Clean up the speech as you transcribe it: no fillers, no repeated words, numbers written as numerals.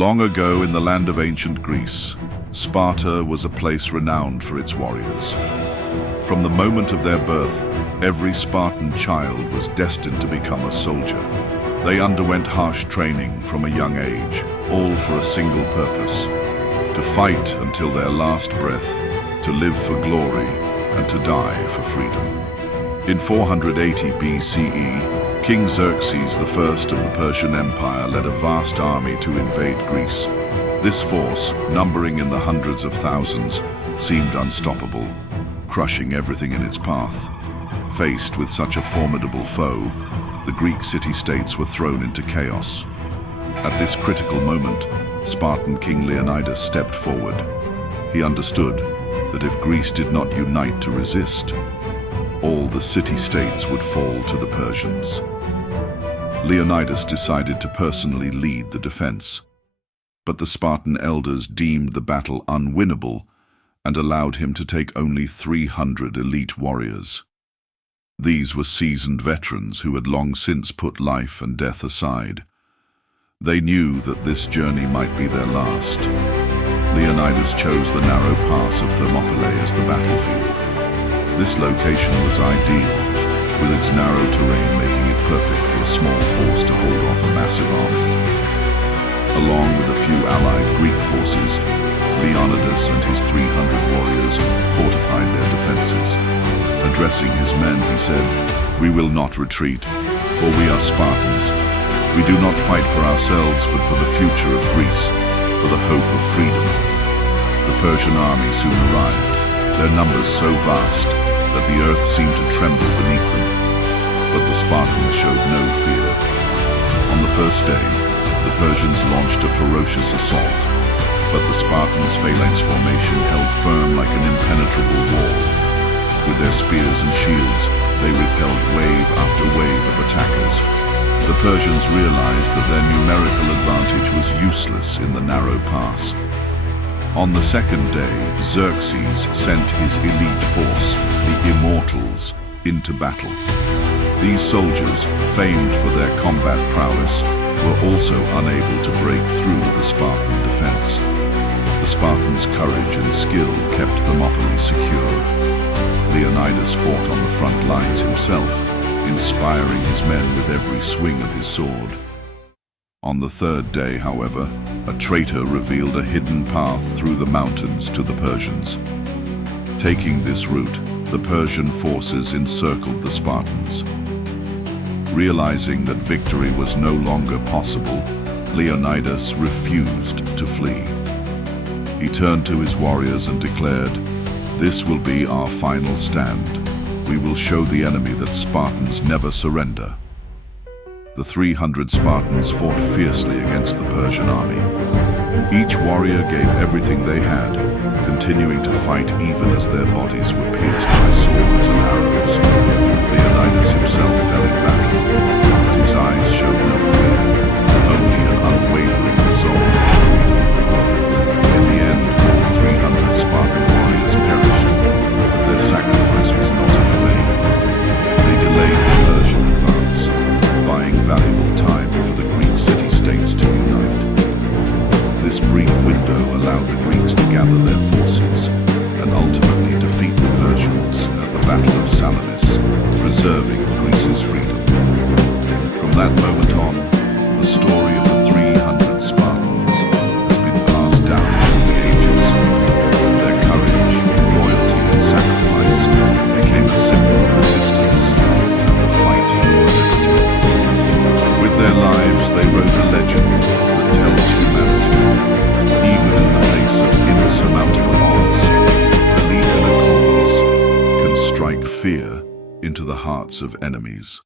Long ago in the land of ancient Greece, Sparta was a place renowned for its warriors. From the moment of their birth, every Spartan child was destined to become a soldier. They underwent harsh training from a young age, all for a single purpose: to fight until their last breath, to live for glory, and to die for freedom. In 480 BCE, King Xerxes I of the Persian Empire led a vast army to invade Greece. This force, numbering in the hundreds of thousands, seemed unstoppable, crushing everything in its path. Faced with such a formidable foe, the Greek city-states were thrown into chaos. At this critical moment, Spartan King Leonidas stepped forward. He understood that if Greece did not unite to resist, all the city-states would fall to the Persians. Leonidas decided to personally lead the defense, but the Spartan elders deemed the battle unwinnable and allowed him to take only 300 elite warriors. These were seasoned veterans who had long since put life and death aside. They knew that this journey might be their last. Leonidas chose the narrow pass of Thermopylae as the battlefield. This location was ideal, with its narrow terrain making it perfect for a small force to hold off a massive army. Along with a few allied Greek forces, Leonidas and his 300 warriors fortified their defenses. Addressing his men, he said, "We will not retreat, for we are Spartans. We do not fight for ourselves, but for the future of Greece, for the hope of freedom." The Persian army soon arrived, their numbers so vast that the earth seemed to tremble beneath them. But the Spartans showed no fear. On the first day, the Persians launched a ferocious assault, but the Spartans' phalanx formation held firm like an impenetrable wall. With their spears and shields, they repelled wave after wave of attackers. The Persians realized that their numerical advantage was useless in the narrow pass. On the second day, Xerxes sent his elite force, the Immortals, into battle. These soldiers, famed for their combat prowess, were also unable to break through the Spartan defense. The Spartans' courage and skill kept Thermopylae secure. Leonidas fought on the front lines himself, inspiring his men with every swing of his sword. On the third day, however, a traitor revealed a hidden path through the mountains to the Persians. Taking this route, the Persian forces encircled the Spartans. Realizing that victory was no longer possible, Leonidas refused to flee. He turned to his warriors and declared, "This will be our final stand. We will show the enemy that Spartans never surrender." The 300 Spartans fought fiercely against the Persian army. Each warrior gave everything they had, continuing to fight even as their bodies were pierced by swords and arrows. Leonidas himself fell in battle, but his eyes showed no fear, only an unwavering resolve for freedom. In the end, all 300 Spartan warriors perished, but their sacrifice was not in vain. They delayed the Persian advance, buying valuable time for the Greek city-states to unite. This brief window allowed the Greeks to gather their forces and ultimately defeat the Persians at the Battle of Salamis, preserving Greece's freedom. From that moment on, the story of the 300 Spartans has been passed down through the ages. Their courage, loyalty, and sacrifice became a symbol of resistance and the fight for liberty. With their lives, they wrote a legend that tells humanity, even in the face of insurmountable odds, belief in a cause can strike fear into the hearts of enemies.